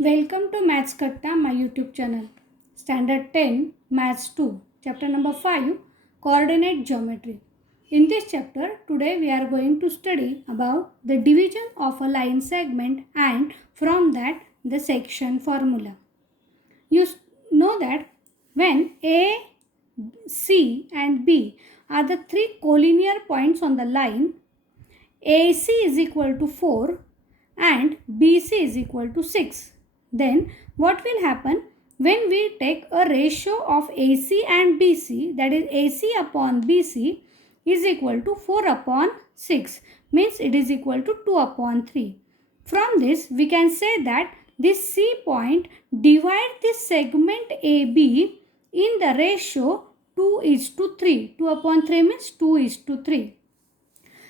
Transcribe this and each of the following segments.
Welcome to Maths Katta, my YouTube channel. Standard 10, Maths 2, chapter number 5, Coordinate Geometry. In this chapter, today we are going to study about the division of a line segment and from that the section formula. You know that when A, C and B are the three collinear points on the line, AC is equal to 4 and BC is equal to 6. Then what will happen when we take a ratio of AC and BC, that is AC upon BC is equal to 4 upon 6, means it is equal to 2 upon 3. From this we can say that this C point divides this segment AB in the ratio 2:3. 2 upon 3 means 2:3.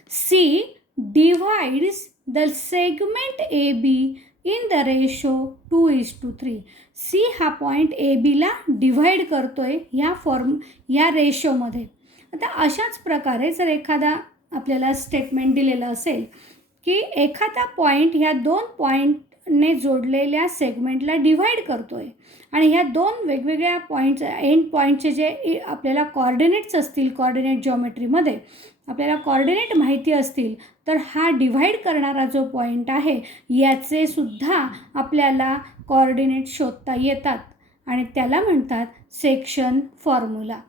C divides the segment AB in the ratio 2:3. C हा point A बीला divide करतोय या रेशोमध्ये. आता अशाच प्रकारे जर एखादा आपल्याला स्टेटमेंट दिलेलं असेल की एखादा पॉईंट ह्या दोन पॉईंटने जोडलेल्या सेगमेंटला डिव्हाइड करतोय आणि ह्या दोन वेगवेगळ्या पॉईंट्स एंड पॉईंटचे जे आपल्याला कॉर्डिनेट्स असतील कॉर्डिनेट जॉमेट्रीमध्ये आपल्याला कॉर्डिनेट माहिती असतील तर हा डिव्हाइड करणारा जो पॉईंट आहे याचे सुद्धा आपल्याला कॉर्डिनेट शोधता येतात आणि त्याला म्हणतात section formula.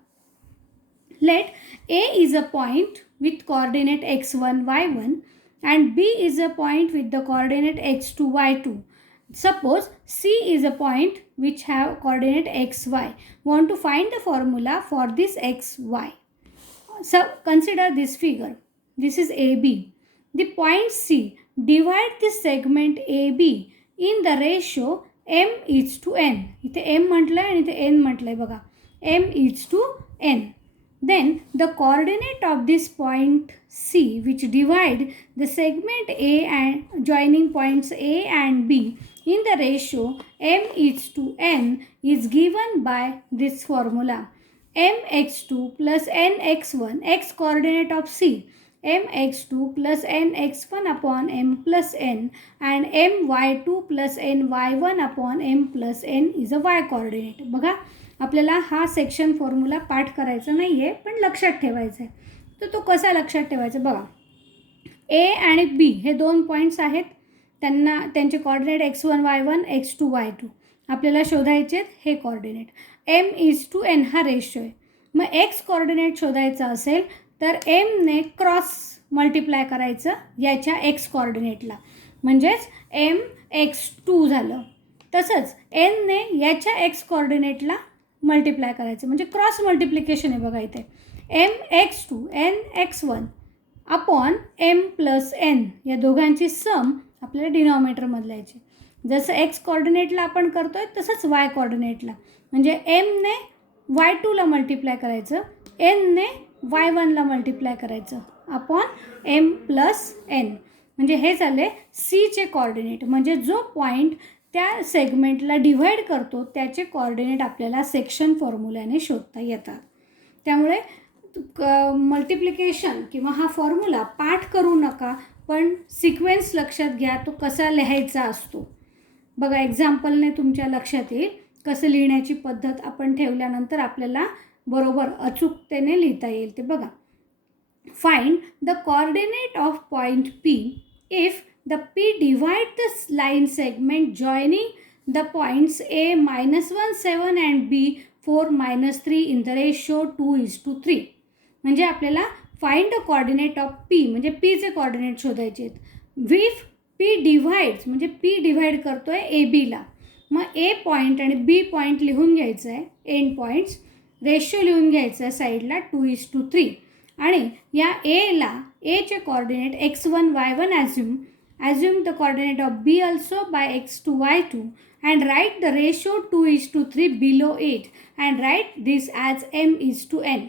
Let A is a point with coordinate x1, y1 and B is a point with the coordinate x2, y2. Suppose C is a point which have coordinate xy. Want to find the formula for this xy. So consider this figure. This is AB. The point C divide this segment AB in the ratio m:n. इथे m म्हटलं आहे आणि इथे n म्हटलं आहे बघा. m:n. Then the coordinate of this point C which divide the segment A and joining points A and B in the ratio m:n is given by this formula. mx2 plus nx1, x coordinate of C, mx2 plus nx1 upon m plus n and my2 plus ny1 upon m plus n is a y coordinate. बघा आपल्याला हा section formula पाठ करायचा नाही आहे पण लक्षात ठेवायचा आहे. तर तो कसा लक्षात ठेवायचा बघा. ए आणि बी हे दोन पॉईंट्स आहेत, त्यांचे coordinate x1 y1 x2 y2 आपल्याला शोधायचे आहेत. हे कॉर्डिनेट m:n हा रेशो आहे. मग x कॉर्डिनेट शोधायचा असेल तर mने क्रॉस मल्टिप्लाय करायचं याच्या x कॉर्डिनेटला, म्हणजेच mx2 झालं. तसंच nने याच्या x कॉर्डिनेटला मल्टिप्लाय करायचं म्हणजे क्रॉस मल्टिप्लिकेशन आहे बघा. इथे mx2 nx1 upon m plus n या दोघांची सम आपल्याला डिनॉमिनेटरमधला यायची. जसं x कॉर्डिनेटला आपण करतोय तसंच y कॉर्डिनेटला, म्हणजे mने y2ला मल्टिप्लाय करायचं, nने y1ला मल्टिप्लाय करायचं अपॉन m प्लस n. म्हणजे हे झाले सीचे कॉर्डिनेट, म्हणजे जो पॉईंट त्या सेगमेंटला डिव्हाइड करतो त्याचे कॉर्डिनेट आपल्याला सेक्शन फॉर्म्युल्याने शोधता येतात. त्यामुळे मल्टिप्लिकेशन किंवा हा फॉर्म्युला पाठ करू नका, पण सिक्वेन्स लक्षात घ्या तो कसा लिहायचा असतो. बघा एक्झाम्पलने तुमच्या लक्षात येईल कसं लिहिण्याची पद्धत आपण ठेवल्यानंतर आपल्याला बरोबर अचूकतेने लिहिता येईल. ते बघा. Find the coordinate of point P if the P divide the line segment joining the points A -1 7 and B 4 -3 in the ratio 2:3. म्हणजे आपल्याला find the coordinate of P म्हणजे P चे कोऑर्डिनेट शोधायचे आहेत. विफ P डिव्हाइड्स म्हणजे P डिव्हाइड करतोय ए बीला, मग ए पॉईंट आणि बी पॉईंट लिहून घ्यायचं आहे, एंड पॉईंट्स रेशो लिहून घ्यायचं आहे साईडला 2:3 आणि या एला एचे coordinate x1 y1 assume the coordinate of B also by x2 y2 and write the ratio 2:3 below it and write this as m:n.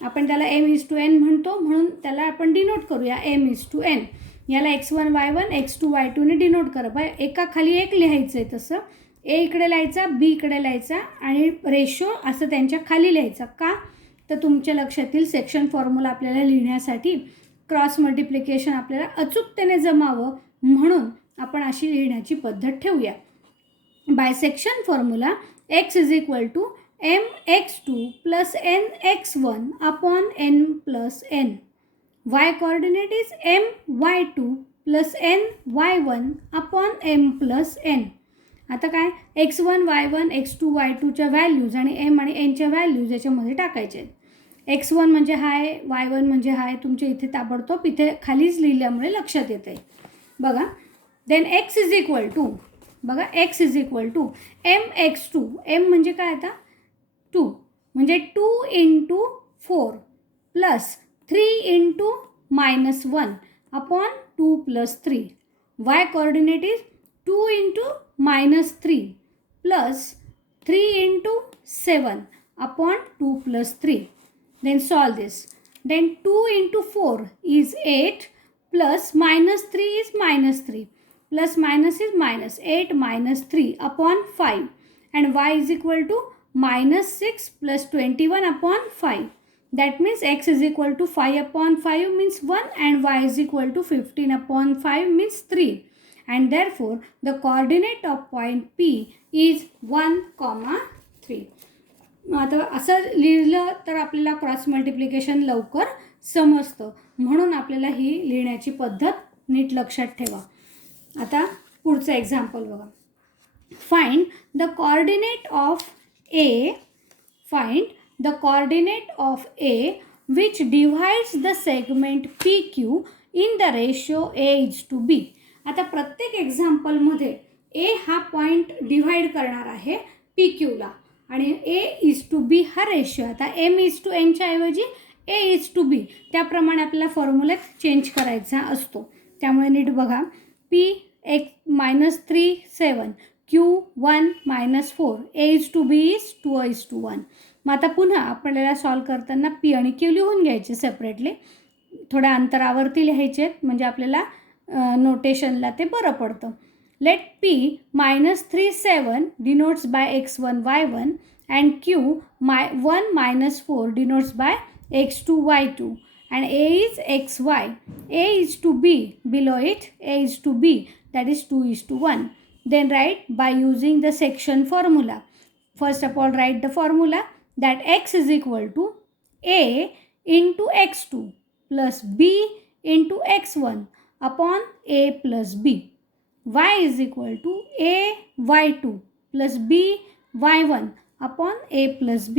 आपण त्याला m:n म्हणतो म्हणून त्याला आपण डिनोट करूया m:n. याला x1 y1 x2 y2 ने डिनोट करा. बाय एका खाली एक लिहायचं आहे, तसं ए इकडे लिहायचा बी इकडे लिहायचा आणि रेशो असं त्यांच्या खाली लिहायचा. का तर तुमच्या लक्षात येईल सेक्शन फॉर्म्युला आपल्याला लिहिण्यासाठी क्रॉस मल्टिप्लिकेशन आपल्याला अचूकतेने जमावं म्हणून आपण अशी लिहिण्याची पद्धत ठेवूया. Bisection formula, x is equal to mx2 plus nx1 upon n plus n. Y coordinate is my2 plus ny1 upon m plus n. आता काय x1 y1 x2 y2च्या व्हॅल्यूज आणि m आणि nच्या व्हॅल्यूज याच्यामध्ये टाकायचे. x1 म्हणजे हाय, y1 म्हणजे हाय, तुमच्या इथे ताबडतोब इथे खालीच लिहिल्यामुळे लक्षात येते. बघा, then x is equal to, बघा x is equal to mx2, m म्हणजे काय आता 2, म्हणजे 2 into 4 plus 3 into -1 upon 2 plus 3. y coordinate is 2 into -3 plus 3 into 7 upon 2 plus 3. Then solve this. Then 2 into 4 is 8 plus -3 is -3 plus minus is minus 8 minus 3 upon 5, and y is equal to -6 plus 21 upon 5. That means x is equal to 5 upon 5 means 1 and y is equal to 15 upon 5 means 3. And therefore the coordinate of point P is 1, 3. आता असं लिहिलं तर आपल्याला cross multiplication लवकर समजतं, म्हणून आपल्याला ही लिहिण्याची पद्धत नीट लक्षात ठेवा. आता पुढचं एक्झाम्पल बघा. Find the coordinate of A which divides the segment PQ in the ratio A:B. आता प्रत्येक एक्झाम्पलमध्ये ए हा पॉईंट डिव्हाइड करणार आहे PQला आणि A:B हा रेशो. आता M:Nच्या ऐवजी A:B त्याप्रमाणे आपल्याला फॉर्म्युल्यात चेंज करायचा असतो. त्यामुळे नीट बघा, P(-3 7 Q1-4 A:B इज 2:1. मग आता पुन्हा आपल्याला सॉल्व करताना P आणि Q लिहून घ्यायचे सेपरेटली, थोड्या अंतरावरती लिहायचे म्हणजे आपल्याला नोटेशनला ते बरं पडतं. Let P(-3 7 denotes by x1 y1 and Q(1-4 denotes by x2 y2 and A is xy. A:B below it, A:B, that is 2:1. Then write by using the section formula. First of all, write the formula that x is equal to A into x2 plus B into x1 upon A plus B. Y is equal to A y2 plus B y1 upon A plus B.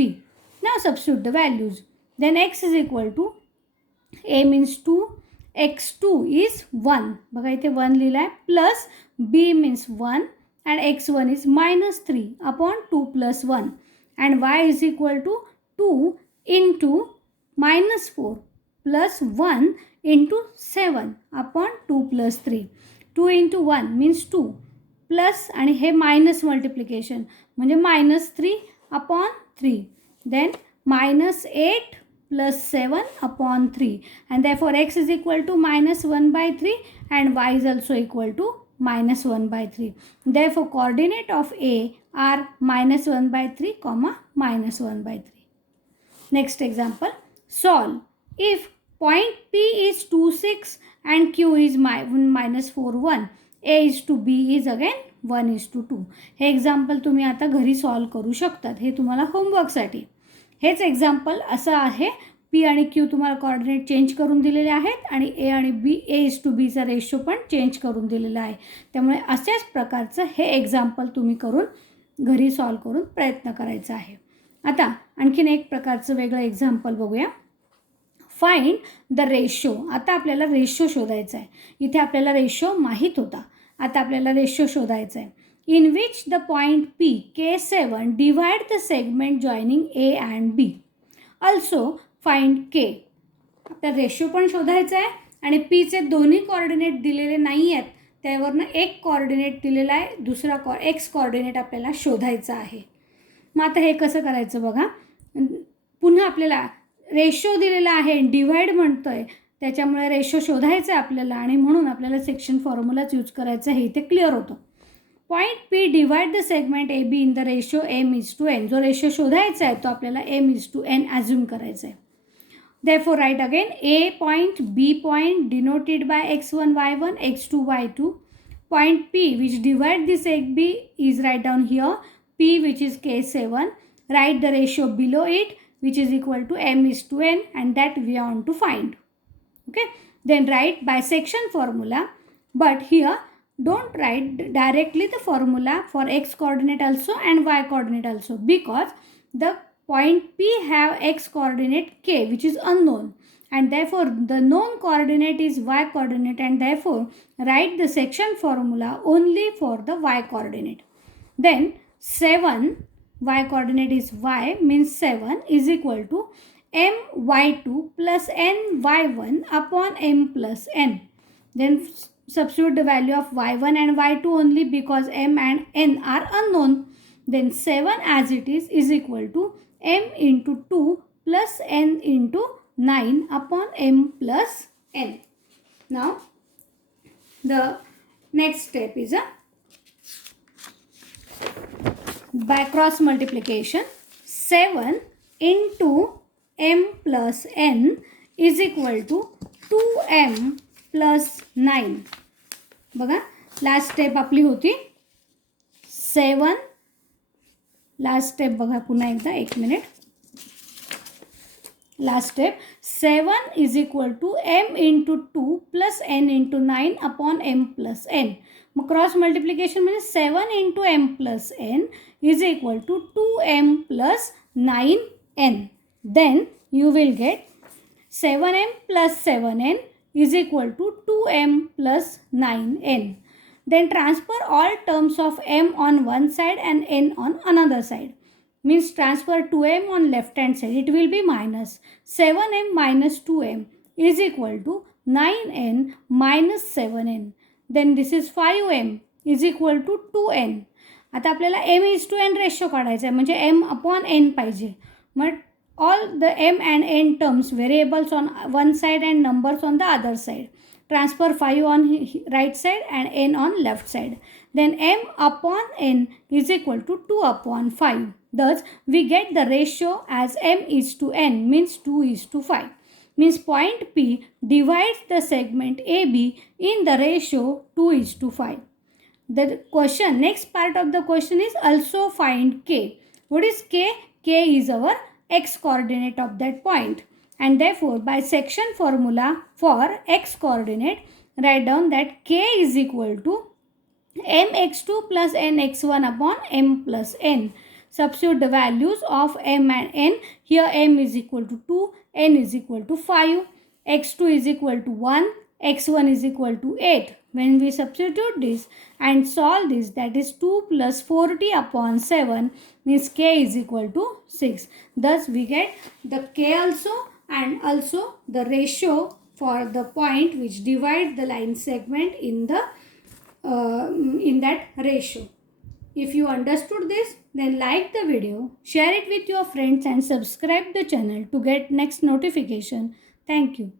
Now substitute the values. Then x is equal to A means 2, x2 is 1, बघा इथे 1 लिहिला आहे, plus B means 1 and x1 is -3 upon 2 plus 1 and y is equal to 2 into -4 plus 1 into 7 upon 2 plus 3. 2 into 1 means 2 plus आणि हे minus multiplication म्हणजे -3 upon 3. Then -8 plus 7 upon 3 and therefore x is equal to -1/3 and y is also equal to -1/3. Therefore coordinate of A are -1/3, -1/3. Next example, solve. If point P is 2 6 and Q is -4 1, A:B is again 1:2. हे example तुम्ही आता घरी solve करू शकतात, हे तुम्हाला होमवर्कसाठी. हेच example असं आहे, P आणि Q तुम्हाला कोऑर्डिनेट चेंज करून दिलेले आहेत आणि A आणि B A:B रेशो पण चेंज करून दिलेला आहे. त्यामुळे अशाच प्रकारचं हे एक्झाम्पल तुम्ही करून घरी सॉल्व करून प्रयत्न करायचा आहे. आता आणखीन एक प्रकारचं वेगळं एक्झाम्पल बघूया. Find the ratio. आता आपल्याला रेशो शोधायचा आहे. इथे आपल्याला रेशो माहीत होता, आता आपल्याला रेशो शोधायचा आहे. In which the point P K7 divide the segment joining A and B. Also find K. आपल्याला रेशो पण शोधायचा आहे आणि Pचे दोन्ही कोऑर्डिनेट दिलेले नाही आहेत, त्यावरनं एक कोऑर्डिनेट दिलेला आहे, दुसरा एक्स कोऑर्डिनेट आपल्याला शोधायचा आहे. मग आता हे कसं करायचं बघा. पुन्हा आपल्याला रेशो दिलेला आहे, डिवाइड म्हणतो आहे, त्याच्यामुळे रेशो शोधायचा आहे आपल्याला आणि म्हणून आपल्याला सेक्शन फॉर्म्युलाच यूज करायचं आहे. इथे क्लिअर होतं. Point P divide the segment AB in the ratio M:n. जो रेशो शोधायचा आहे तो आपल्याला M:n ॲझ्युम करायचा आहे. Therefore write again A point B point denoted by x1 y1 x2 y2 point P which divide this segment B is write down here. P which is K7. Write the ratio below it which is equal to m:n, and that we want to find. Okay. Then write bisection formula. But here don't write directly the formula for x coordinate also and y coordinate also, because the point P have x coordinate k which is unknown, and therefore the known coordinate is y coordinate, and therefore write the section formula only for the y coordinate. Then 7, y coordinate is y, means 7 is equal to my2 plus ny1 upon m plus n. Then substitute the value of y1 and y2 only, because m and n are unknown. Then 7 as it is equal to m into 2 plus n into 9 upon m plus n. Now the next step is by cross multiplication. 7 into m plus n is equal to 2m plus 9. बघा last step आपली होती 7. Last step बघा पुन्हा एकदा, एक minute. Last step 7 is equal to m into 2 plus n into 9 upon m plus n. मग cross multiplication म्हणजे 7 into m plus n is equal to 2m plus 9n. Then you will get 7m plus 7n is equal to 2m plus 9n. Then transfer all terms of m on one side and n on another side. Means transfer 2m on left hand side. It will be minus 7m minus 2m is equal to 9n minus 7n. Then this is 5m is equal to 2n. आता आपल्याला m is to n ratio काढायचा आहे, म्हणजे m upon n पाहिजे. मग all the m and n terms, variables on one side and numbers on the other side. Transfer 5 on right side and n on left side. Then m upon n is equal to 2 upon 5. Thus, we get the ratio as m is to n, means 2 is to 5. Means point P divides the segment AB in the ratio 2 is to 5. The question, next part of the question is also find K. What is K? K is our x coordinate of that point, and therefore by section formula for x coordinate write down that k is equal to mx2 plus nx1 upon m plus n. Substitute the values of m and n. Here m is equal to 2, n is equal to 5, x2 is equal to 1, x1 is equal to 8. When we substitute this and solve this, that is 2 plus 40 upon 7, means k is equal to 6. Thus we get the k also and also the ratio for the point which divide the line segment in that ratio. If you understood this, then like the video, share it with your friends and subscribe the channel to get next notification. Thank you.